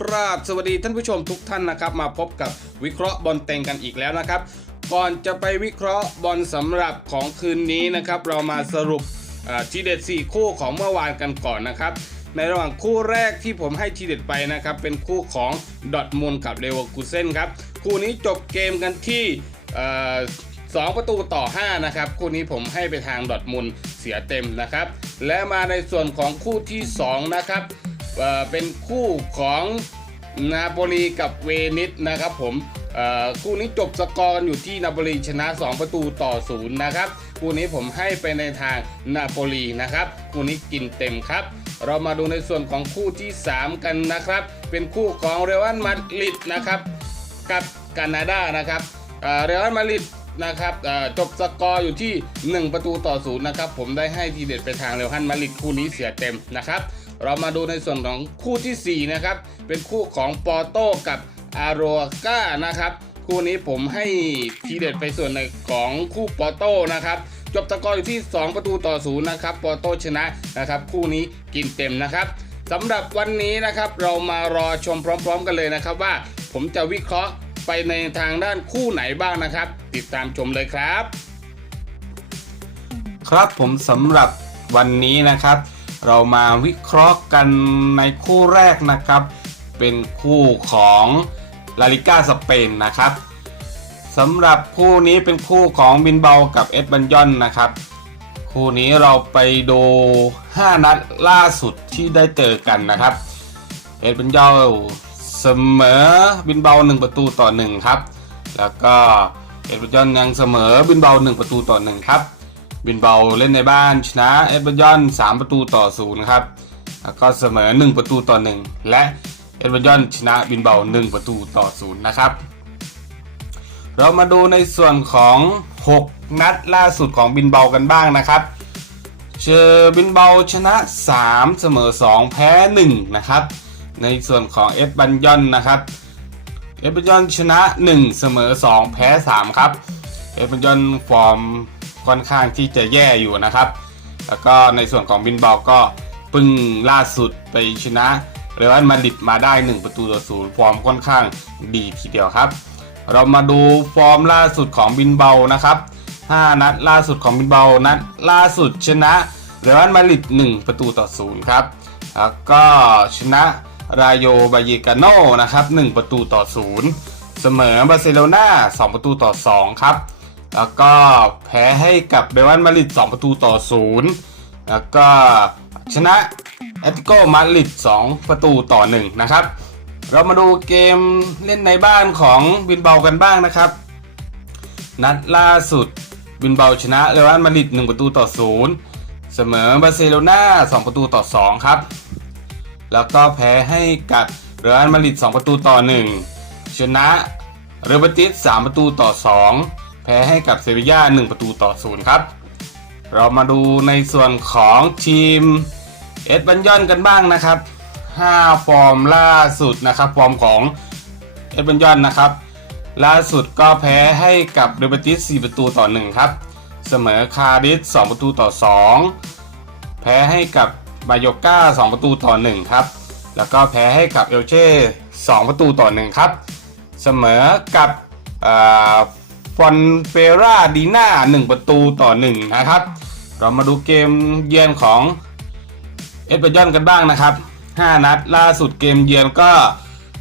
ครับ สวัสดีท่านผู้ชมทุกท่านนะครับ มาพบกับวิเคราะห์บอลเต็งกันอีกแล้วนะครับ ก่อนจะไปวิเคราะห์บอลสำหรับของคืนนี้นะครับ เรามาสรุปทีเด็ด 4 คู่ของเมื่อวานกันก่อนนะครับ ในระหว่างคู่แรกที่ผมให้ทีเด็ดไปนะครับ เป็นคู่ของดอทมูลกับเลเวอร์คูเซนครับ คู่นี้จบเกมกันที่สองประตูต่อ 5 นะครับ คู่นี้ผมให้ไปทางดอทมุนเสียเต็มนะครับ และมาในส่วนของคู่ที่ 2 นะครับ เป็นคู่ของนาโปลีกับเวนิสนะครับผมคู่นี้จบสกอร์อยู่ที่นาโปลีชนะ 2 ประตูต่อศูนย์นะครับคู่นี้ผมให้ไปในทางนาโปลีนะครับคู่นี้กินเต็มครับ เรามาดูในส่วนของคู่ที่ 3 กันนะครับ เป็นคู่ของเรอัลมาดริดนะครับกับกานาดานะครับเรอัลมาดริดนะครับจบสกอร์อยู่ที่ 1 ประตูต่อศูนย์นะครับผมได้ให้ทีเด็ดไปทางเรอัลมาดริดคู่นี้เสียเต็มนะครับ เรามาดูในส่วนของคู่ทีสี่4 นะครับ เป็นคู่ของปอร์โตกับอาโรกานะครับคู่นี้ผมให้ทีเด็ดไปส่วนในของคู่ปอร์โตนะครับจบสกอร์อยู่ที่ 2 ประตูต่อศูนย์นะครับปอร์โตชนะนะครับคู่นี้กินเต็มนะครับสำหรับวันนี้นะครับเรามารอชมพร้อม ๆ กันเลยนะครับว่าผมจะวิเคราะห์ไปในทางด้านคู่ไหนบ้างนะครับ ติดตามชมเลยครับ ครับผมสำหรับวันนี้นะครับ เรามาวิเคราะห์กันในคู่แรกนะครับ เป็นคู่ของลาลิก้าสเปนนะครับสำหรับคู่นี้เป็นคู่ของบินเบากับเอ็ดบันยอนนะครับ คู่นี้เราไปดู 5 นัดล่าสุดที่ได้เจอกันนะครับ เอ็ดบันยอนเสมอบินเบา 1 ประตูต่อ 1 ครับ แล้วก็เอ็ดบันยอนยังเสมอบินเบา 1 ประตูต่อ 1 ครับ บินเบาเล่นในบ้านชนะเอ็ดบันยอน3ประตูต่อ0ครับแล้วก็เสมอ 1 ประตูต่อ 1 และเอ็ดบันยอนชนะบินเบา 1 ประตูต่อ0นะครับ เรามาดูในส่วนของ 6 นัดล่าสุดของบินเบากันบ้างนะครับเจอบินเบาชนะ 3 เสมอ 2 แพ้ 1 นะครับ ในส่วนของเอฟบันยอนนะครับเอฟบันยอนชนะ 1 เสมอ 2 แพ้ 3 ครับเอฟบันยอนฟอร์ม ค่อนข้างที่จะแย่อยู่นะครับ แล้วก็ในส่วนของบินเบาก็เพิ่งล่าสุดไปชนะเรอัลมาดริดมาได้ 1 ประตูต่อศูนย์ฟอร์มค่อนข้างดีทีเดียวครับ เรามาดูฟอร์มล่าสุดของบินเบานะครับ 5 นัดล่าสุดของบินเบานัดล่าสุดชนะเรอัลมาดริด1 ประตูต่อศูนย์ครับ แล้วก็ชนะรายโยบาเยกาโนนะครับ 1 ประตูต่อศูนย์เสมอบาร์เซโลนา2 ประตูต่อ 2 ครับ แล้วก็แพ้ให้กับเรอัลมาริด2ประตูต่อศูนย์แล้วก็ชนะแอตติโกมาริด2ประตูต่อ1นะครับ เรามาดูเกมเล่นในบ้านของบินเบากันบ้างนะครับ นัดล่าสุดบินเบาชนะเรอัลมาดริด1ประตูต่อ0เสมอบาร์เซโลนา2ประตูต่อ2ครับ แล้วก็แพ้ให้กับเรอัลมาดริด2ประตูต่อ 1 ชนะเรอัลมาดริด3ประตูต่อ 2 แพ้ให้กับเซบีย่า1 ประตูต่อ0ครับ เรามาดูในส่วนของทีมเอ็ดบันยอนกันบ้างนะครับ 5 ฟอร์มล่าสุดนะครับ ฟอร์มของเอ็ดบันยอนนะครับ ล่าสุดก็แพ้ให้กับเรอัลมาดริด4ประตูต่อ 1 ครับ เสมอคาร์ดิส2ประตูต่อ 2 แพ้ให้กับบายโยก้า 2 ประตูต่อ 1 ครับ แล้วก็แพ้ให้กับเอลเช่ 2 ประตูต่อ 1 ครับ เสมอกับ อนเฟราดีนา1ประตูต่อ 1 นะครับ เรามาดูเกมเยือนของเอสเปยอนกันบ้างนะครับ 5 นัดล่าสุดเกมเยือนก็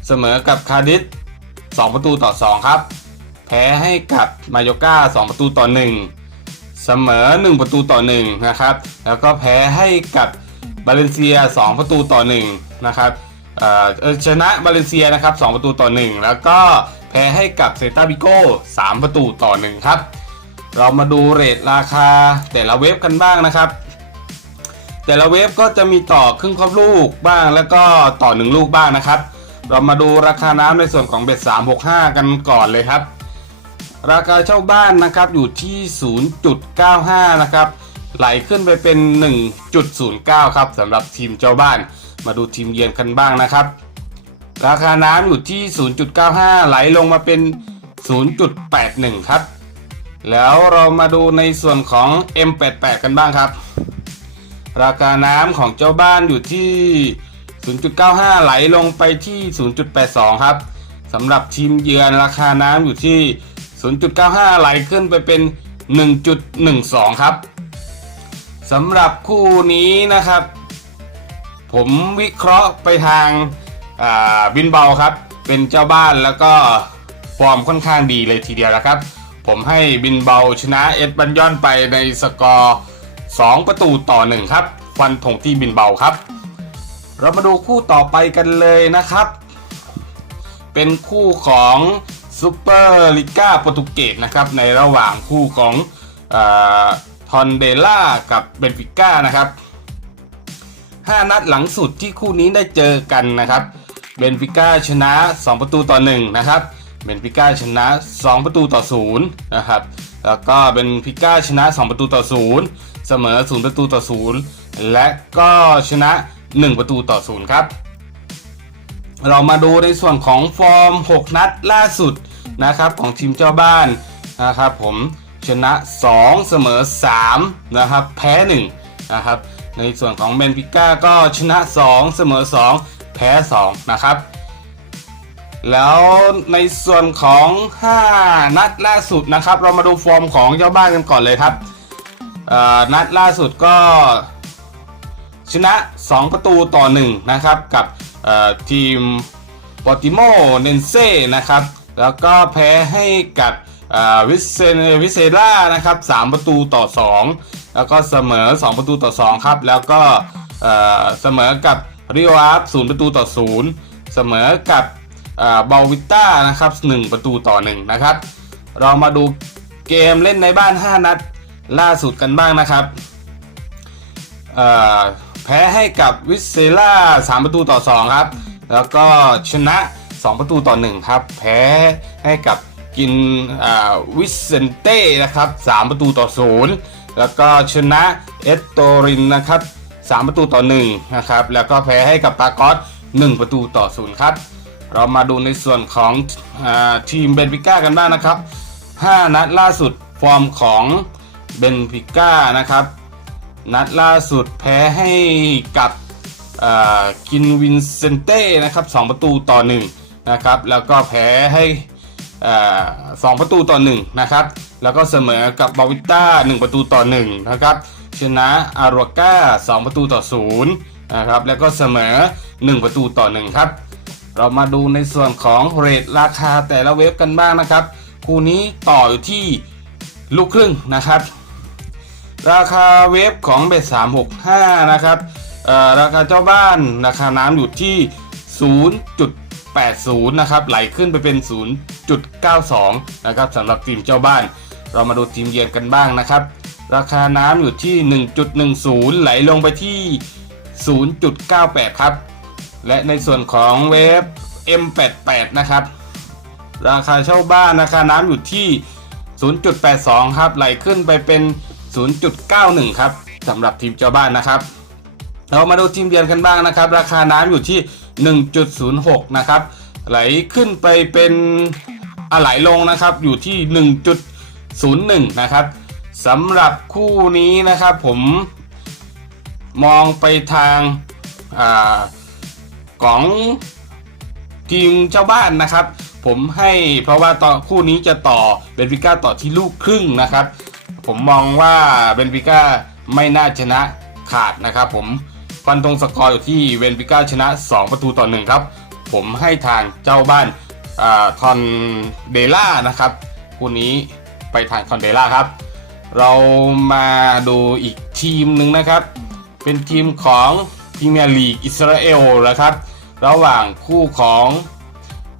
เสมอกับคาร์ดิส2ประตูต่อ 2 ครับ แพ้ให้กับมายก้า 2 ประตูต่อ 1 เสมอ 1 ประตูต่อ 1 นะครับ แล้วก็แพ้ให้กับบาเลนเซีย 2 ประตูต่อ 1 นะครับชนะบาเลนเซียนะครับ 2 ประตูต่อ 1 แล้วก็ แพ้ให้กับเซตาบิโก้3ประตูต่อ1ครับ เรามาดูเรทราคาแต่ละเว็บกันบ้างนะครับ แต่ละเว็บก็จะมีต่อครึ่งครอบลูกบ้างแล้วก็ต่อ1ลูกบ้างนะครับ เรามาดูราคาน้ำในส่วนของเบ็ด365 กันก่อนเลยครับ ราคาเช่าบ้านนะครับอยู่ที่ 0.95 นะครับไหลขึ้นไปเป็น 1.09 ครับสำหรับทีมเจ้าบ้าน มาดูทีมเยือนกันบ้างนะครับ ราคาน้ำอยู่ที่ 0.95 ไหลลงมาเป็น 0.81 ครับ แล้วเรามาดูในส่วนของ M88 กันบ้างครับ ราคาน้ำของเจ้าบ้านอยู่ที่ 0.95 ไหลลงไปที่ 0.82 ครับสำหรับทีมเยือนราคาน้ำอยู่ที่ 0.95 ไหลขึ้นไปเป็น 1.12 ครับสำหรับคู่นี้นะครับ ผมวิเคราะห์ไปทาง บินเบาครับ เป็นเจ้าบ้านแล้วก็ฟอร์มค่อนข้างดีเลยทีเดียวนะครับ ผมให้บินเบาชนะเอ็ดบันยอนไปในสกอร์ 2 ประตูต่อ 1 ครับฟันธงที่บินเบาครับ เรามาดูคู่ต่อไปกันเลยนะครับ เป็นคู่ของซูเปอร์ลิก้าโปรตุเกสนะครับ ในระหว่างคู่ของทอนเดล่ากับเบนฟิก้านะครับ 5 นัดหลังสุดที่คู่นี้ได้เจอกันนะครับ เบนฟิก้าชนะ 2 ประตูต่อ1นะครับเบนฟิก้าชนะ 2 ประตูต่อ0นะครับแล้วก็เบนฟิก้าชนะ 2 ประตูต่อ0เสมอ 0 ประตูต่อ0และก็ชนะ 1 ประตูต่อ0ครับเรามาดูในส่วนของฟอร์ม 6 นัดล่าสุดนะครับของทีมเจ้าบ้านนะครับผมชนะ 2 เสมอ3นะครับแพ้1นะครับในส่วนของเบนฟิก้าก็ชนะ 2 เสมอ 2 แพ้ 2 นะครับ แล้วในส่วนของ 5 นัดล่าสุดนะครับ เรามาดูฟอร์มของเจ้าบ้านกันก่อนเลยครับนัดล่าสุดก็ชนะ 2 ประตูต่อ 1 นะครับ กับทีมปอติโมเนนเซ่นะครับ แล้วก็แพ้ให้กับวิเซนวิเซล่านะครับ 3 ประตูต่อ 2 แล้วก็เสมอ 2 ประตูต่อ 2 ครับ แล้วก็เสมอกับ ริโออาร์0ประตูต่อ0เสมอกับเบลวิต้านะครับ1ประตูต่อ1นะครับ เรามาดูเกมเล่นในบ้าน 5 นัดล่าสุดกันบ้างนะครับแพ้ให้กับวิเซล่า3ประตูต่อ 2 ครับ แล้วก็ชนะ 2 ประตูต่อ 1 ครับ แพ้ให้กับกินวิสเซนเต้นะครับ 3 ประตูต่อ 0 แล้วก็ชนะเอสโตรินนะครับ 3 ประตูต่อ1นะครับแล้วก็แพ้ให้กับปากอส1ประตูต่อ0ครับเรามาดูในส่วนของอทีมเบนฟิก้ากันบ้างนะครับ 5 นัดล่าสุดฟอร์มของเบนฟิก้านะครับ นัดล่าสุดแพ้ให้กับกินวินเซนเต้นะครับ2ประตูต่อ1นะครับแล้วก็แพ้ให้สองประตูต่อ1นะครับแล้วก็เสมอกับบาวิต้า1ประตูต่อ1นะครับ ชนะอารัวก้า2 ประตูต่อ0นะครับแล้วก็เสมอ 1 ประตูต่อ 1 ครับ เรามาดูในส่วนของเรทราคาแต่ละเว็บกันบ้างนะครับ คู่นี้ต่ออยู่ที่ลูกครึ่งนะครับ ราคาเวฟของเบส365 นะครับราคาเจ้าบ้านราคาน้ำอยู่ที่ 0.80 นะครับ ไหลขึ้นไปเป็น 0.92 นะครับสำหรับทีมเจ้าบ้าน เรามาดูทีมเยือนกันบ้างนะครับ ราคาน้ำอยู่ที่ 1.10 ไหลลงไปที่ 0.98 ครับ และในส่วนของเวฟ M88 นะครับ ราคาเช่าบ้านราคาน้ำอยู่ที่ 0.82 ครับ ไหลขึ้นไปเป็น 0.91 ครับสำหรับทีมเจ้าบ้านนะครับ เรามาดูทีมเยือนกันบ้างนะครับ ราคาน้ำอยู่ที่ 1.06 นะครับ ไหลขึ้นไปเป็นอะไหลลงนะครับอยู่ที่ 1.01 นะครับ สำหรับคู่นี้นะครับผมมองไปทางอาของทีมเจ้าบ้านนะครับ ผมให้เพราะว่าต่อคู่นี้จะต่อเบนฟิก้าต่อที่ลูกครึ่งนะครับ ผมมองว่าเบนฟิก้าไม่น่าชนะขาดนะครับ ผมฟันธงสกอร์อยู่ที่เบนฟิก้าชนะ 2 ประตูต่อหนึ่งครับ ผมให้ทางเจ้าบ้านทอนเดล่านะครับ คู่นี้ไปทางทอนเดล่าครับ เรามาดูอีกทีมหนึ่งนะครับ เป็นทีมของพรีเมียร์ลีกอิสราเอลนะครับ ระหว่างคู่ของ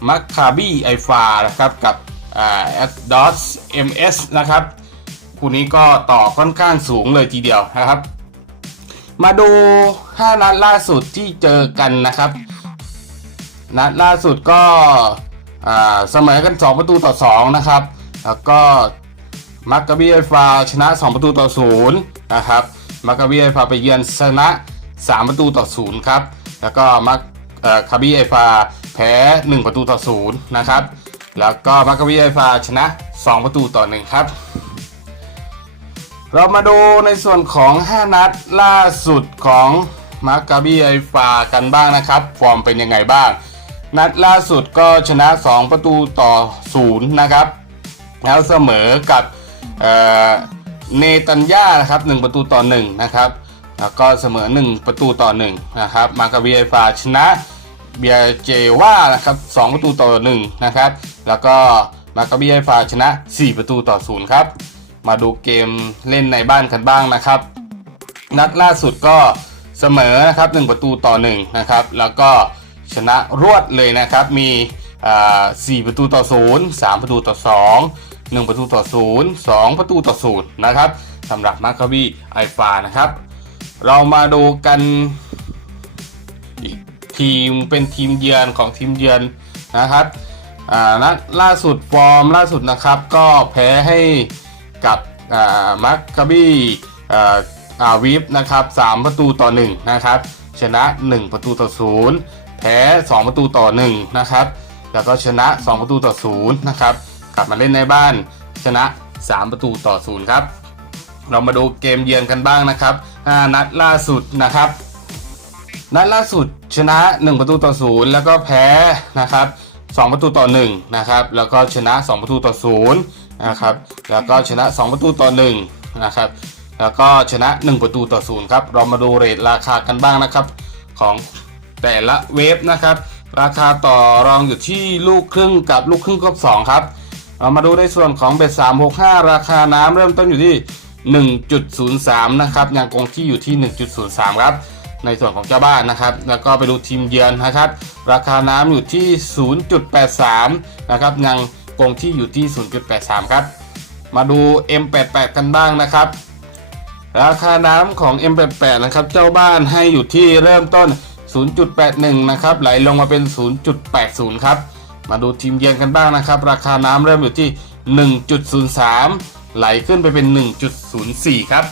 มัคคาบีไอฟานะครับกับแอดดอสเอ็มเอสนะครับคู่นี้ก็ต่อค่อนข้างสูงเลยทีเดียวนะครับ มาดู 5 นัดล่าสุดที่เจอกันนะครับ นัดล่าสุดก็เสมอกัน 2 ประตูต่อ 2 นะครับ แล้วก็ มักกะบีไอฟาชนะ 2 ประตูต่อ0นะครับมักกะบีไอฟาไปเยือนชนะ 3 ประตูต่อ0ครับแล้วก็มักคาบีไอฟาแพ้ 1 ประตูต่อ0นะครับแล้วก็มักกะบีไอฟาชนะ 2 ประตูต่อ1ครับเรามาดูในส่วนของ 5 นัดล่าสุดของมาร์กาบี้ไอฟากันบ้างนะครับ ฟอร์มเป็นยังไงบ้าง นัดล่าสุดก็ชนะ 2 ประตูต่อ 0 นะครับ แล้วเสมอกับ เนตันยานะครับ1ประตูต่อ1นะครับแล้วก็เสมอ 1 ประตูต่อ1นะครับมาร์กาบี้ไอฟาชนะเบียเจว่านะครับ2ประตูต่อ1นะครับแล้วก็มาร์กาบี้ไอฟาชนะ 4 ประตูต่อ0ครับมาดูเกมเล่นในบ้านกันบ้างนะครับ นัดล่าสุดก็เสมอนะครับ1ประตูต่อ1นะครับแล้วก็ชนะรวดเลยนะครับมีอ่า4ประตูต่อ0 3 ประตูต่อ 2 1 ประตูต่อ 0 2 ประตูต่อ0นะครับสำหรับมาคาบีไอฟานะครับ เรามาดูกันอีกทีมเป็นทีมเยือนของทีมเยือนนะครับอ่านัดล่าสุดฟอร์มล่าสุดนะครับ ก็แพ้ให้กับอ่ามักกะบี้อ่าอ่าวิฟนะครับ3ประตูต่อ1นะครับชนะ 1 ประตูต่อ0แพ้ 2 ประตูต่อ1นะครับแล้วก็ชนะ 2 ประตูต่อ0นะครับ กลับมาเล่นในบ้านชนะ 3 ประตูต่อ0ครับ เรามาดูเกมเยือนกันบ้างนะครับ 5 นัดล่าสุดนะครับ นัดล่าสุดชนะ 1 ประตูต่อ0แล้วก็แพ้นะครับ 2 ประตูต่อ1นะครับ แล้วก็ชนะ 2 ประตูต่อ0นะครับ แล้วก็ชนะ 2 ประตูต่อ1นะครับแล้วก็ชนะ 1 ประตูต่อ0ครับ เรามาดูเรทราคากันบ้างนะครับ ของแต่ละเวฟนะครับ ราคาต่อรองอยู่ที่ลูกครึ่งกับลูกครึ่งครบ2ครับ เรามาดูในส่วนของเบ็ด365 ราคาน้ำเริ่มต้นอยู่ที่ 1.03 นะครับยังคงที่อยู่ที่ 1.03 ครับ ในส่วนของเจ้าบ้านนะครับ แล้วก็ไปดูทีมเยือนนะครับ ราคาน้ำอยู่ที่ 0.83 นะครับยังคงที่อยู่ที่ 0.83 ครับ มาดู M88 กันบ้างนะครับ ราคาน้ำของ M88 นะครับ เจ้าบ้านให้อยู่ที่เริ่มต้น 0.81 นะครับ ไหลลงมาเป็น 0.80 ครับ มาดูทีมเยือนกันบ้างนะครับ ราคาน้ำเริ่มอยู่ที่ 1.03 ไหลขึ้นไปเป็น 1.04 ครับ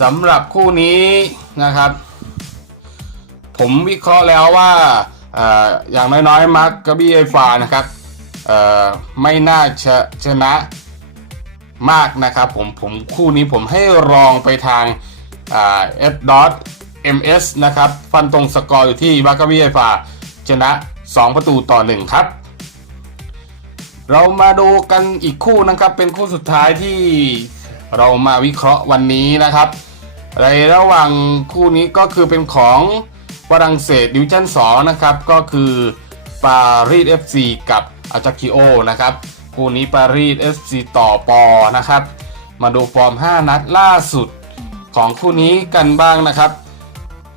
สำหรับคู่นี้นะครับ ผมวิเคราะห์แล้วว่าออย่างน้อยๆ มาร์กกบี้ไอฟานะครับไม่น่าจะชนะมากนะครับผมผมคู่นี้ผมให้รองไปทางเอฟดอทเอ็มเอสนะครับ ฟันตรงสกอร์อยู่ที่มาร์กกบี้ไอฟาชนะ 2 ประตูต่อ 1 ครับ เรามาดูกันอีกคู่นะครับเป็นคู่สุดท้ายที่เรามาวิเคราะห์วันนี้นะครับ ในระหว่างคู่นี้ก็คือเป็นของฝรั่งเศสดิวิชั่น2นะครับก็คือปารีส FC กับอาจาคิโอนะครับคู่นี้ปารีส FC ต่อปอนะครับ มาดูฟอร์ม 5 นัดล่าสุดของคู่นี้กันบ้างนะครับ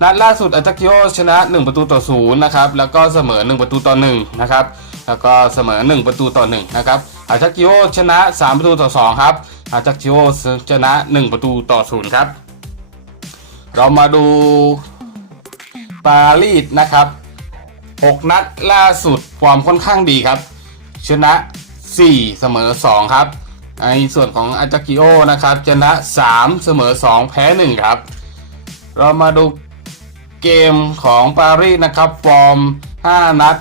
นัดล่าสุดอาจาคิโอชนะ 1 ประตูต่อ0นะครับแล้วก็เสมอ 1 ประตูต่อ1นะครับแล้วก็เสมอ 1 ประตูต่อ1นะครับอาจาคิโอชนะ 3 ประตูต่อ2ครับอาจาคิโอชนะ 1 ประตูต่อ0ครับเรามาดูปารีสนะครับ 6 นัดล่าสุดฟอร์มค่อนข้างดีครับ ชนะ 4 เสมอ 2 ครับในส่วนของอาจากิโอนะครับชนะ 3 เสมอ 2 แพ้ 1 ครับ เรามาดู เกมของปารีสนะครับ ฟอร์ม 5 นัด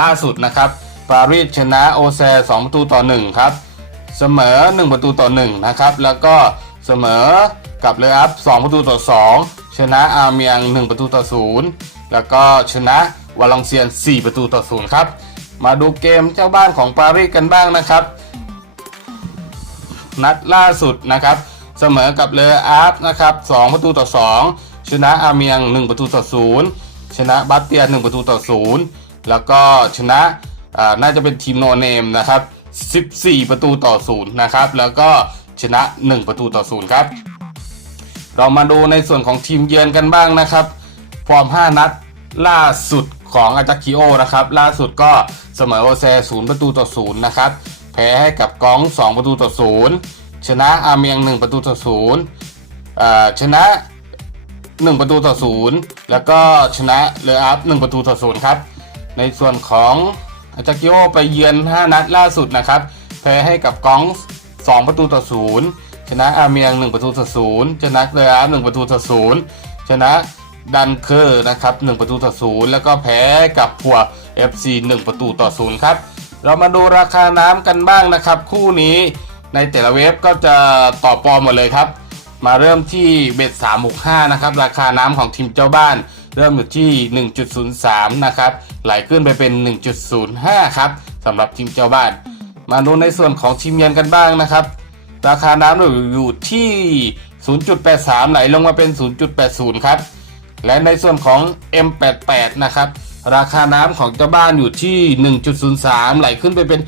ล่าสุดนะครับ ปารีสชนะโอแซ2ประตูต่อ 1 ครับ เสมอ 1 ประตูต่อ 1 นะครับ แล้วก็เสมอกับเลอัพ2ประตูต่อ 2 ชนะอาร์เมียง 1 ประตูต่อ 0 แล้วก็ชนะวาลองเซียน 4 ประตูต่อ 0 ครับ มาดูเกมเจ้าบ้านของปารีสกันบ้างนะครับ นัดล่าสุดนะครับ เสมอกับเลออาร์ฟนะครับ 2 ประตูต่อ 2 ชนะอาเมียง 1 ประตูต่อ0ชนะบัตเตียน1ประตูต่อ0แล้วก็ชนะน่าจะเป็นทีมโนเนมนะครับ14 ประตูต่อ0นะครับ แล้วก็ชนะ 1 ประตูต่อ0ครับ เรามาดูในส่วนของทีมเยือนกันบ้างนะครับฟอร์ม 5 นัดล่าสุดของอาจาคิโอนะครับ ล่าสุดก็เสมอโอแซ0ประตูต่อ0นะครับ แพ้ให้กับกอง 2 ประตูต่อ0ชนะอาเมียง 1 ประตูต่อ0อ่าชนะ 1 ประตูต่อ0แล้วก็ชนะเลออัพ1ประตูต่อ0ครับ ในส่วนของอาจากิโอไปเยือน 5 นัดล่าสุดนะครับแพ้ให้กับกอง2ประตูต่อ0ชนะอาเมียง 1 ประตูต่อ0ชนะเลออัพ1ประตูต่อ0ชนะดันเคอร์นะครับ1ประตูต่อ0แล้วก็แพ้กับพัว FC 1 ประตูต่อ0ครับเรามาดูราคาน้ำกันบ้างนะครับ คู่นี้ในแต่ละเวฟก็จะต่อปอมหมดเลยครับ มาเริ่มที่เบ็ด365 นะครับ ราคาน้ำของทีมเจ้าบ้าน เริ่มอยู่ที่ 1.03 นะครับ ไหลขึ้นไปเป็น 1.05 ครับสำหรับทีมเจ้าบ้าน มาดูในส่วนของทีมเยือนกันบ้างนะครับ ราคาน้ำอยู่ที่ 0.83 ไหลลงมาเป็น 0.80 ครับ และในส่วนของ M88 นะครับ ราคาน้ำของเจ้าบ้านอยู่ที่ 1.03 ไหลขึ้นไปเป็น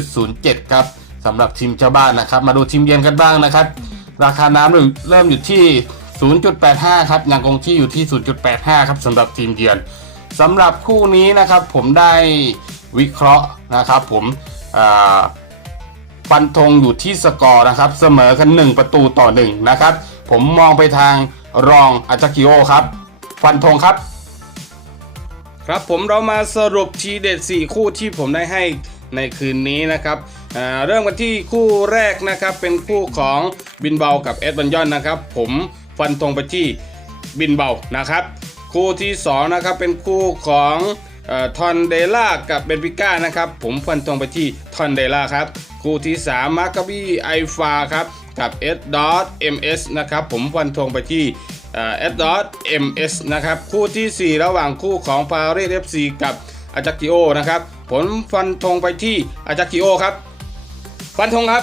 1.07 ครับสำหรับทีมเจ้าบ้านนะครับ มาดูทีมเยือนกันบ้างนะครับ ราคาน้ำเริ่มอยู่ที่ 0.85 ครับยังคงที่อยู่ที่ 0.85 ครับสำหรับทีมเยือนสำหรับคู่นี้นะครับผมได้วิเคราะห์นะครับผมฟันธงอยู่ที่สกอร์นะครับ เสมอกัน 1 ประตูต่อ 1 นะครับ ผมมองไปทางรองอาจากิโอครับ ฟันธงครับ ครับผมเรามาสรุปทีเด็ด 4 คู่ที่ผมได้ให้ในคืนนี้นะครับ เริ่มกันที่คู่แรกนะครับเป็นคู่ของบินเบากับเอ็ดบันยอนนะครับ ผมฟันธงไปที่บินเบานะครับ คู่ที่2นะครับเป็นคู่ของทอนเดล่ากับเบนฟิก้านะครับ ผมฟันธงไปที่ทอนเดล่าครับคู่ที่3มาร์กาบีไอฟาครับกับ S MS นะครับผมฟันธงไปที่เอสดอท MS นะครับคู่ทีสี่ 4 ระหว่างคู่ของปารีส FC กับอาจากิโอนะครับผมฟันธงไปที่อาจากิโอครับ ฟันธงครับ